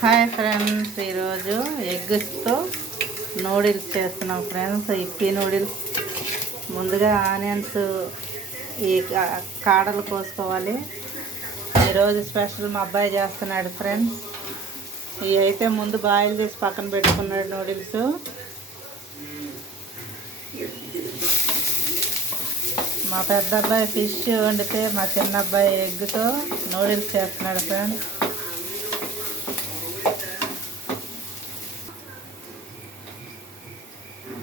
Hi friends ఈరోజు ఎగ్స్తో noodles చేస్తున్నాం ఫ్రెండ్స్. ఇప్పి నూడిల్స్ ముందుగా ఆనియన్స్ ఈ కాడలు కోసుకోవాలి. ఈరోజు స్పెషల్ మా అబ్బాయి చేస్తున్నాడు ఫ్రెండ్స్. ఇవి అయితే ముందు బాయిల్ చేసి పక్కన పెట్టుకున్నాడు నూడిల్స్. మా పెద్ద అబ్బాయి ఫిష్ వండితే మా చిన్న అబ్బాయి ఎగ్తో నూడిల్స్ చేస్తున్నాడు ఫ్రెండ్స్.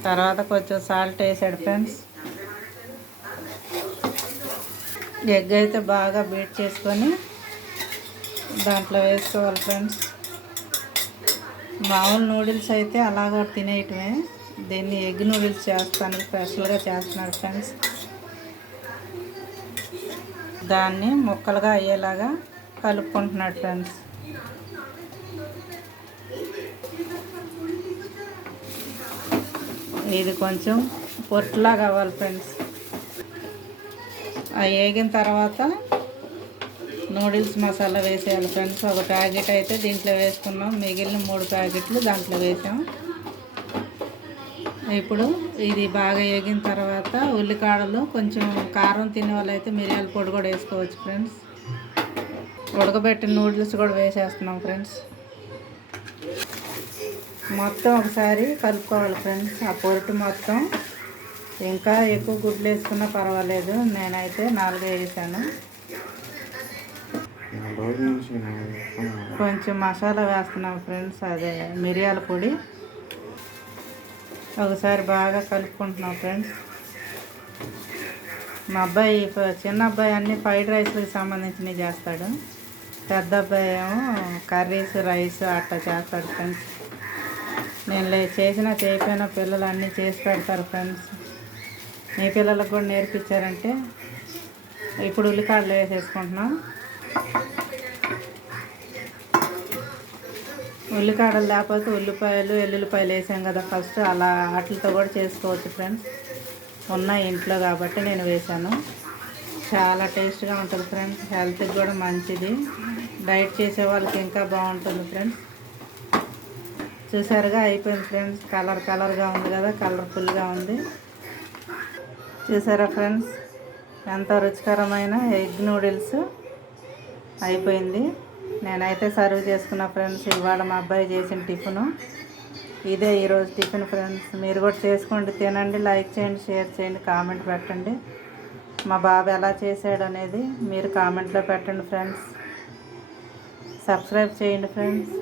తర్వాత కొంచెం సాల్ట్ వేసాడు ఫ్రెండ్స్. ఎగ్ అయితే బాగా బీట్ చేసుకొని దాంట్లో వేసుకోవాలి ఫ్రెండ్స్. మామూలు నూడిల్స్ అయితే అలాగ తినేయటమే. దీన్ని ఎగ్ నూడిల్స్ చేస్తాను స్పెషల్గా చేస్తున్నాడు ఫ్రెండ్స్. దాన్ని ముక్కలుగా అయ్యేలాగా కలుపుకుంటున్నాడు ఫ్రెండ్స్. ఇది కొంచెం పొట్టులా కావాలి ఫ్రెండ్స్. అవి వేగిన తర్వాత నూడిల్స్ మసాలా వేసేయాలి ఫ్రెండ్స్. ఒక ప్యాకెట్ అయితే దీంట్లో వేసుకున్నాం. మిగిలిన మూడు ప్యాకెట్లు దాంట్లో వేసాం. ఇప్పుడు ఇది బాగా వేగిన తర్వాత ఉల్లికాడలు కొంచెం కారం తినే వాళ్ళు అయితే మిరియాల పొడి కూడా వేసుకోవచ్చు ఫ్రెండ్స్. ఉడకబెట్టిన నూడిల్స్ కూడా వేసేస్తున్నాం ఫ్రెండ్స్. మొత్తం ఒకసారి కలుపుకోవాలి ఫ్రెండ్స్. ఆ పొరుటు మొత్తం ఇంకా ఎక్కువ గుడ్లు వేసుకున్నా పర్వాలేదు. నేనైతే నాలుగు వేసాను. కొంచెం మసాలా వేస్తున్నాం ఫ్రెండ్స్. అదే మిరియాల పొడి. ఒకసారి బాగా కలుపుకుంటున్నాం ఫ్రెండ్స్. మా అబ్బాయి చిన్న అబ్బాయి అన్ని ఫ్రైడ్ రైస్కి సంబంధించినవి చేస్తాడు. పెద్ద అబ్బాయి ఏమో కర్రీస్ రైస్ అట్లా చేస్తాడు ఫ్రెండ్స్. నేను లే చేసినా చేయకపోయినా పిల్లలు అన్నీ చేసి పెడతారు ఫ్రెండ్స్. మీ పిల్లలకు కూడా నేర్పించారంటే ఇప్పుడు ఉల్లికాడలు వేసేసుకుంటున్నాం. ఉల్లికాడలు లేకపోతే ఉల్లిపాయలు ఎల్లుల్లిపాయలు వేసాం కదా ఫస్ట్. అలా వాటితో కూడా చేసుకోవచ్చు ఫ్రెండ్స్. ఉన్నాయి ఇంట్లో కాబట్టి నేను వేశాను చాలా టేస్ట్గా ఉంటుంది ఫ్రెండ్స్. హెల్త్కి కూడా మంచిది. డైట్ చేసే వాళ్ళకి ఇంకా బాగుంటుంది ఫ్రెండ్స్. చూసారుగా అయిపోయింది ఫ్రెండ్స్. కలర్ కలర్గా ఉంది కదా కలర్ఫుల్గా ఉంది. చూసారా ఫ్రెండ్స్? ఎంత రుచికరమైన ఎగ్ నూడిల్స్. అయిపోయింది. నేనైతే సర్వ్ చేసుకున్న ఫ్రెండ్స్. ఇవాళ మా అబ్బాయి చేసిన టిఫిను. ఇదే ఈరోజు టిఫిన్ ఫ్రెండ్స్. మీరు కూడా చేసుకోండి తినండి లైక్ చేయండి షేర్ చేయండి కామెంట్ పెట్టండి. మా బాబు ఎలా చేశాడు అనేది మీరు కామెంట్లో పెట్టండి ఫ్రెండ్స్. సబ్స్క్రైబ్ చేయండి ఫ్రెండ్స్.